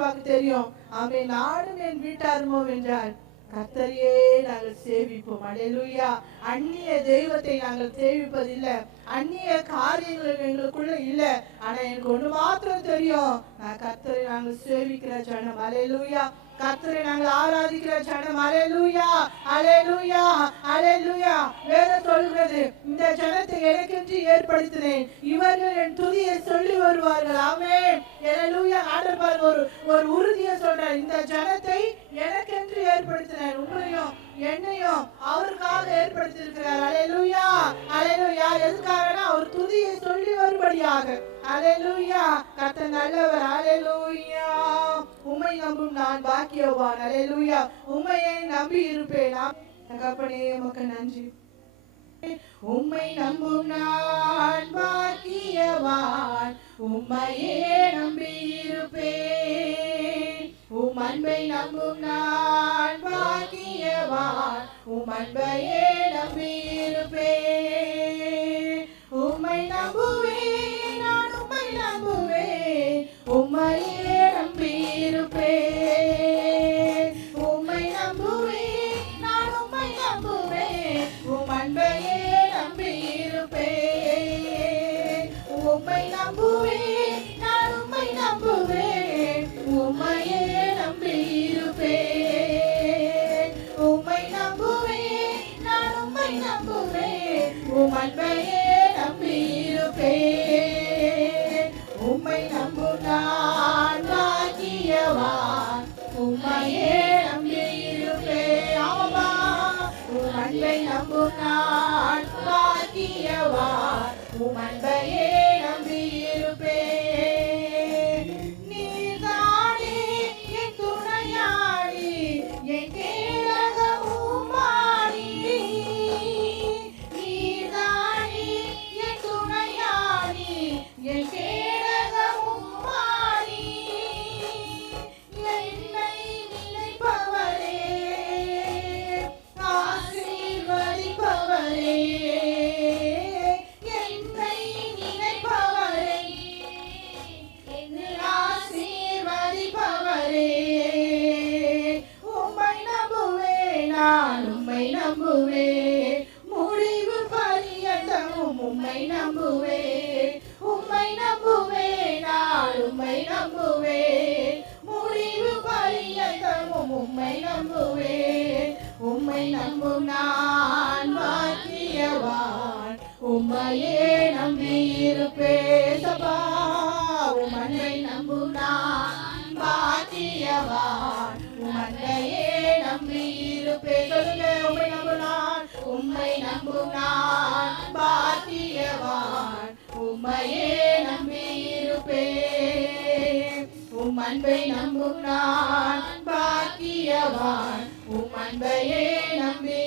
யோசுவாக்கு தெரியும். ஆமே நானும் என் வீட்டாருமோ என்றார். கர்த்தரையே நாங்கள் சேவிப்போம். அலையலுயா. அந்நிய தெய்வத்தை நாங்கள் சேவிப்பதில்லை. அந்நிய காரியங்கள் எங்களுக்குள்ள இல்ல. ஆனா எனக்கு ஒண்ணு மாத்திரம் தெரியும். நான் கத்தரை நாங்கள் சேவிக்கிற ஜனம். அலையலுயா. கர்த்தரை நாங்கள் ஆராதிக்கிற ஜனம். அலையலூயா அலையலூயா அலையலூயா வேத சொல்கிறது இந்த ஜனத்தை எனக்கென்று ஏற்படுத்தினேன். இவர்கள் என் துதியை சொல்லி வருவார்கள். ஆமென் அலையலுயா ஆண்டவர் ஒரு ஒரு உறுதியை சொல்றார். இந்த ஜனத்தை பாக்கியவான் அலையலூயா உண்மையை நம்பி இருப்பேன் தகப்பனே உமக்கு நன்றி. உம்மை நம்பும் நான் பாக்கியவான் உம்மையே நம்பி இருப்பேன் உம் அன்பை நம்பும் நான் பாக்கியவான் உம் அன்பையே நம்பி இருப்பேன் உம்மை நம்புவேன். நம்புவே. முடிவு பரியந்தமும் உம்மை நம்புவே. உம்மை நம்புவே நான் உம்மை நம்புவே. முடிவு பரியந்தமும் உம்மை நம்புவே. உம்மை நம்பும் நான் பாக்கியவான். உம்மையே நம்பி இருப்பேன் சபா. உம் அன்பை நம்பும் நான் பாக்கியவான். உம் அன்பையே நம்பி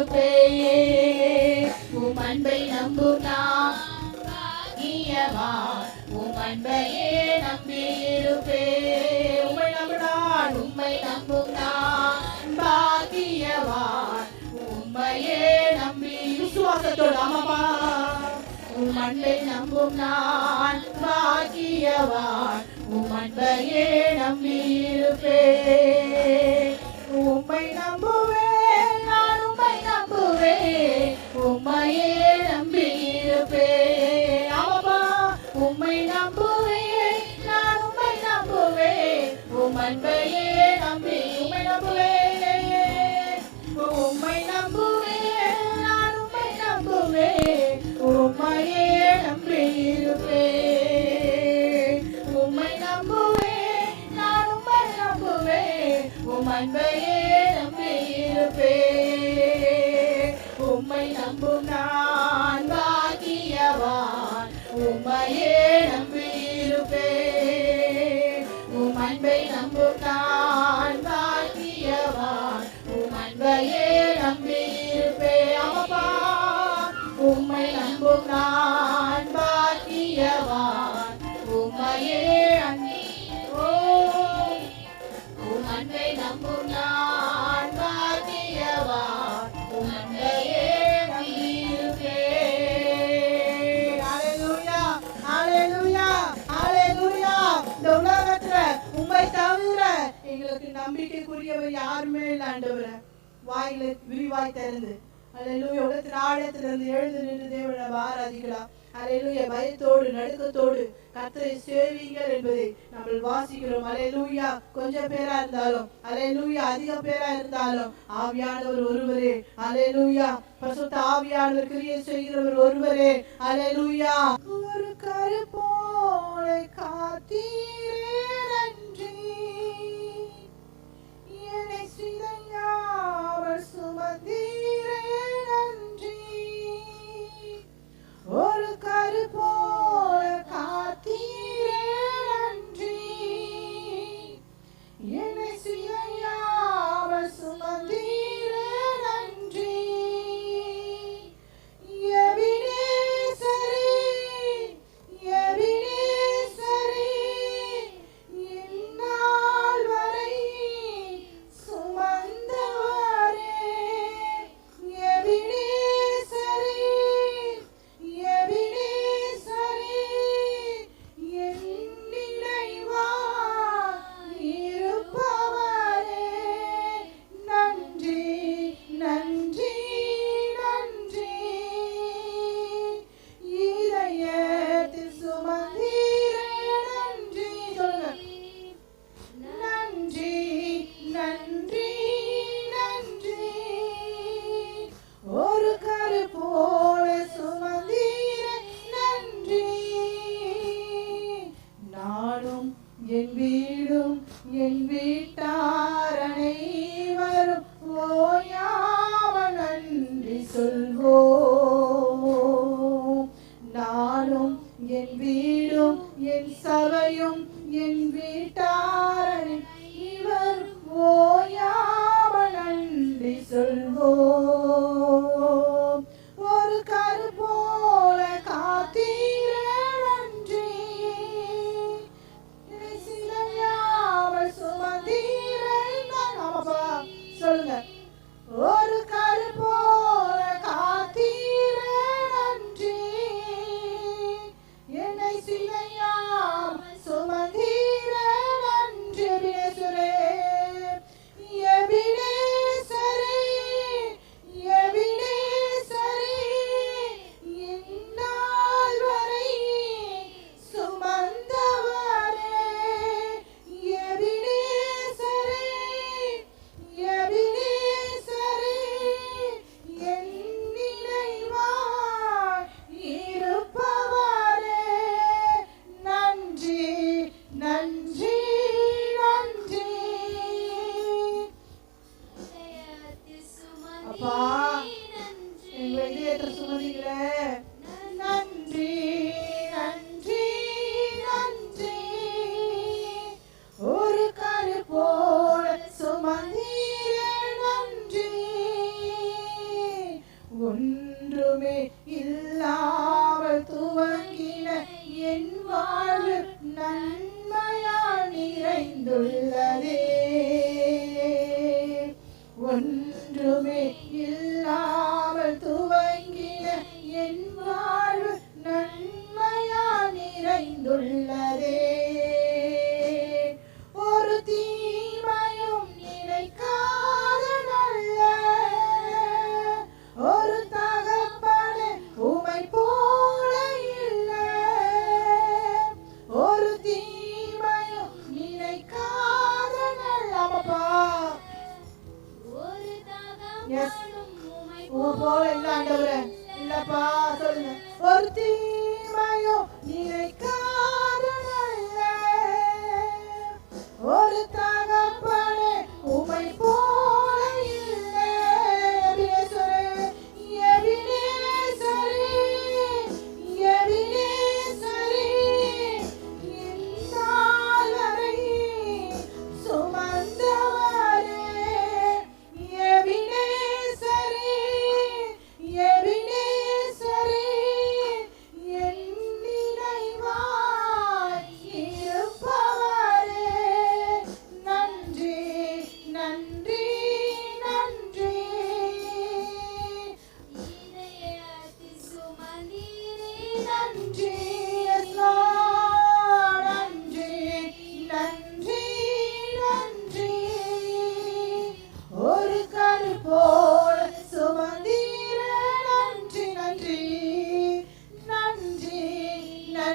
கிருபையே உம் அன்பை நம்பும் நான் உம் அன்பையே நம்பி இருப்பே. உம்மை நம்பினான் உம்மை நம்பும் நான் பாக்கியவான் உம்மையே நம்பி. விசுவாசத்தோடு ஆமாப்பா. நம்பும் நான் பாக்கியவான் உம் அன்பையே நம்பி நம்புவே உம்மையே நம்பி இருப்பே ஆமா உம்மை நம்புவே நான் உம்மை நம்புவே உம் yeah. ஆவியானவர் ஒருவரே. அலையலூயா பசுத்த ஆவியானவர் கிரியை செய்கிறவர் ஒருவரே. அலையலூயா ஒரு கரு போல காத்தீர். बेटा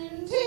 நன்றி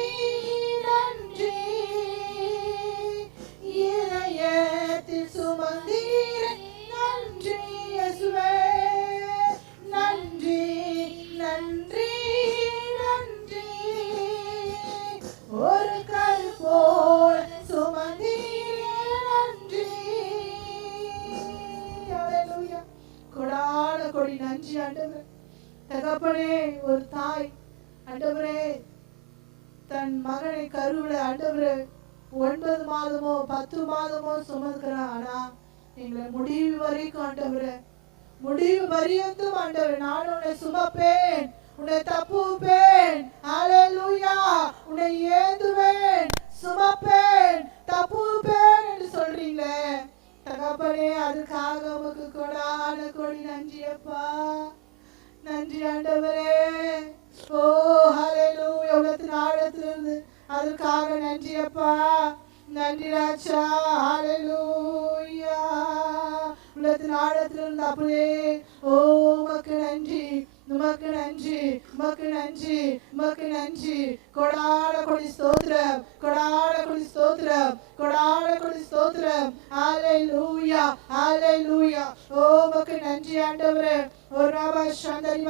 நான் உன்னை சுமப்பேன். உன்னை தப்புவேன் ஹalleluya உன்னை ஏந்துவேன். சுமப்பேன். தப்புவேன் என்று சொல்றீங்க தகப்பனே அதுக்காக உமக்கு கொடான கொடி நன்றியப்பா நன்றி ஆண்டவரே. ஓ ஹalleluya உலகத்தின் ஆழத்திலிருந்து அதுக்காக நன்றியப்பா நன்றி ராஜா. ஹalleluya உள்ளத்தின் ஆழத்திலிருந்து அப்படியே ஓ உமக்கு நன்றி உமக்கு நன்றி உமக்கு நன்றி உமக்கு நன்றி. கொடால கொடி ஸ்தோத்திரம் கொடால கொடி ஸ்தோத்திரம் கொடால கொடி ஸ்தோத்திரம். ஆலை லூயா ஓ உமக்கு நன்றி ஆண்டவரே. ஓ ராபா சந்தரி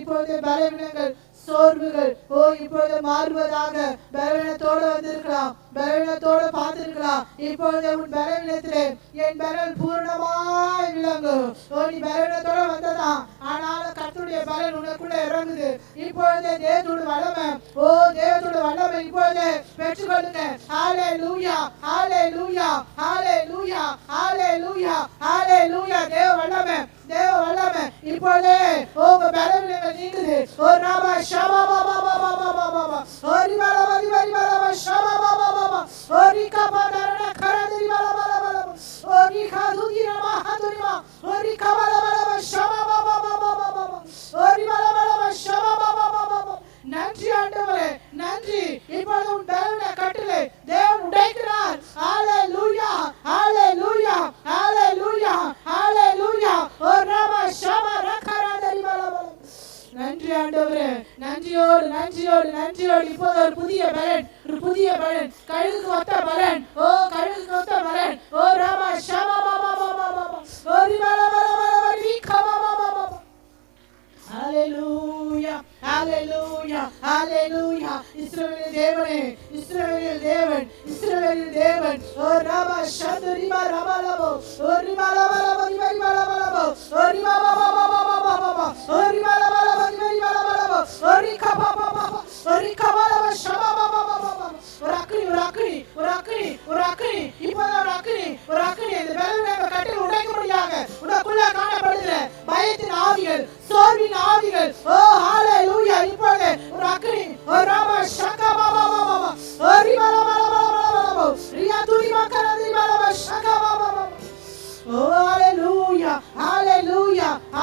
இப்பொழுது பலவீனங்கள் சோர்வுகள். ஓ இப்பொழுது மாறுவதாக பலவீனத்தோடு வந்திருக்கலாம். பலவீனத்தோடு பார்த்திருக்கலாம். இப்பொழுது உன் பலவீனத்திலே என் பலன் பூர்ணமாய் விளங்கும். ஓ நீ பலவீனத்தோட வந்ததா ஆனாலும் கர்த்தருடைய பலன் உனக்குள்ள இறங்குது. இப்பொழுது தேவத்தோட வல்லமை. ஓ தேவத்தோட வல்லமை. இப்பொழுது பெற்றுக்கொள்ளுங்க. ஹாலே லூயா ஹாலே லூயா ஹாலே லூயா ஹாலே லூயா ஹாலே லூயா தேவ வல்லமை. தேவ வல்லமை இப்பொழுதே உங்க பலவீனங்கள் நீங்குது ஒரு நாம ஷபா பாபா பாபா பாபா பாபா ஹரி பல பதி பதி பல ஷபா பாபா ஹalleluya ஹalleluya இஸ்ரவேலின் தேவனே இஸ்ரவேலின் தேவன் இஸ்ரவேலின் தேவன் ஓ ராமா ஷந்து ரிபா ராமா லபோ ஓ ரிபா லபா லபா ரிபா ரிபா லபா லபோ ஓ ரிபா பாபா பாபா பாபா பாபா ஓ ரிபா லபா லபா ரிபா ரிபா லபா லபோ ஓ ரிகா பாபா பாபா ஓ ரிகா பாபா ஷபா பாபா பாபா பாபா ஒரு அக்கினி ஒரு அக்கினி ஒரு அக்கினி ஒரு அக்கினி இப்போதான் ஒரு அக்கினி ஒரு அக்கினி இந்த வேலை கட்டில் உடைக்க முடியாத உனக்குள்ள காணப்படுகிற பயத்தின் ஆவிகள் சோர்வின் ஆவிகள் ஓ ஹாலே லூயா இப்போது ஒரு அக்கினி ஒரு ராம ஷக்கா பாபா பாபா பாபா ஓ ரிபா லபா லபா லபா லபா Riya துரி மக்கர ரிபா லபா ஷக்கா Baba Baba Oh, hallelujah, hallelujah, hallelujah,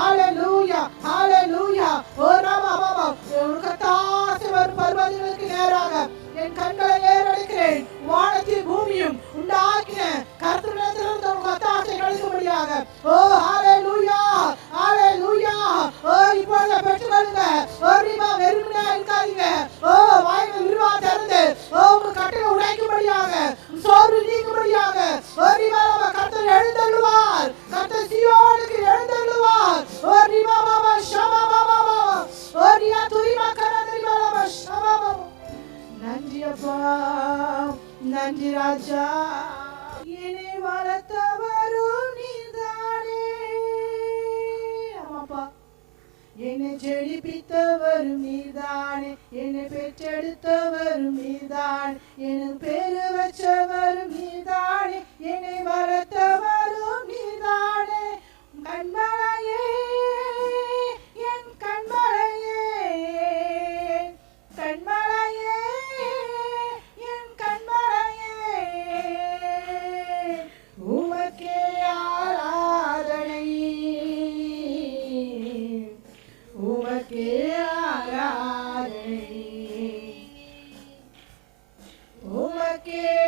again.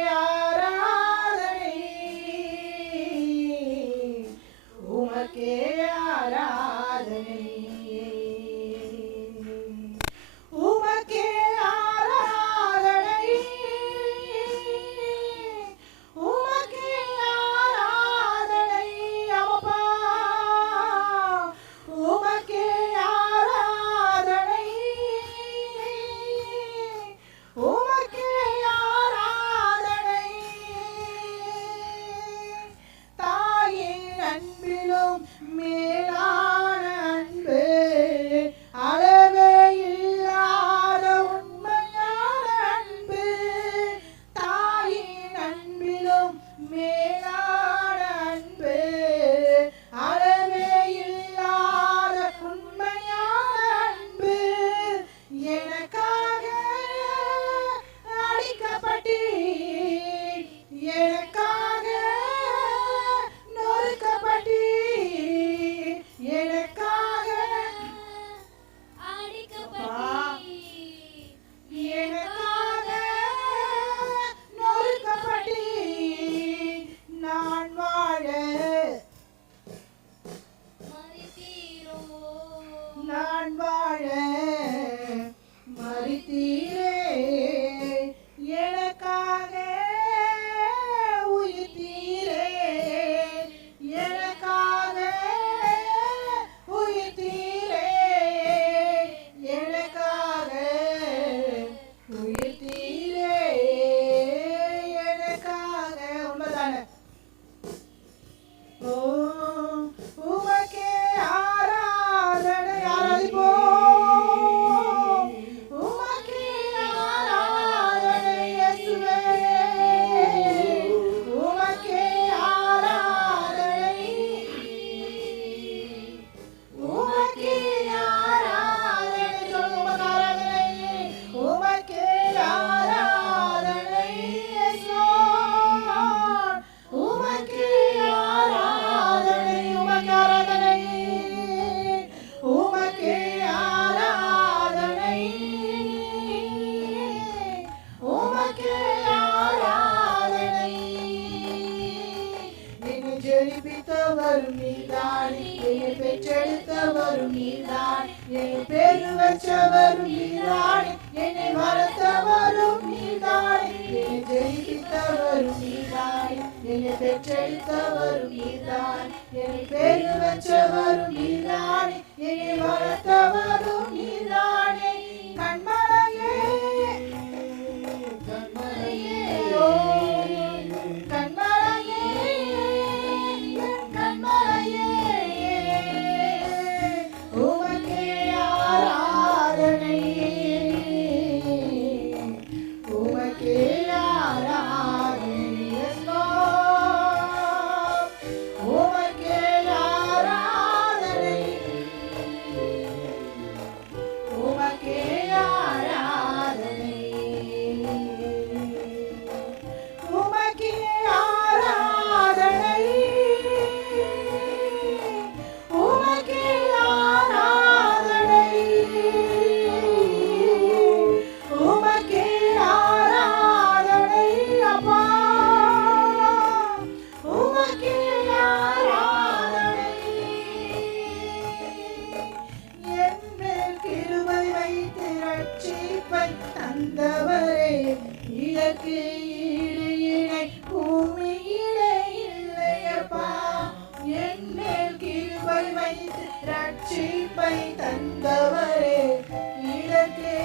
பெற்றெழுத்தவரும் நீர்தான். என் பெருவற்றவரும் நீ என்மேல் கிருபை வைத்து ரட்சிப்பை தந்தவரே இலக்கே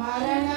Maranatha.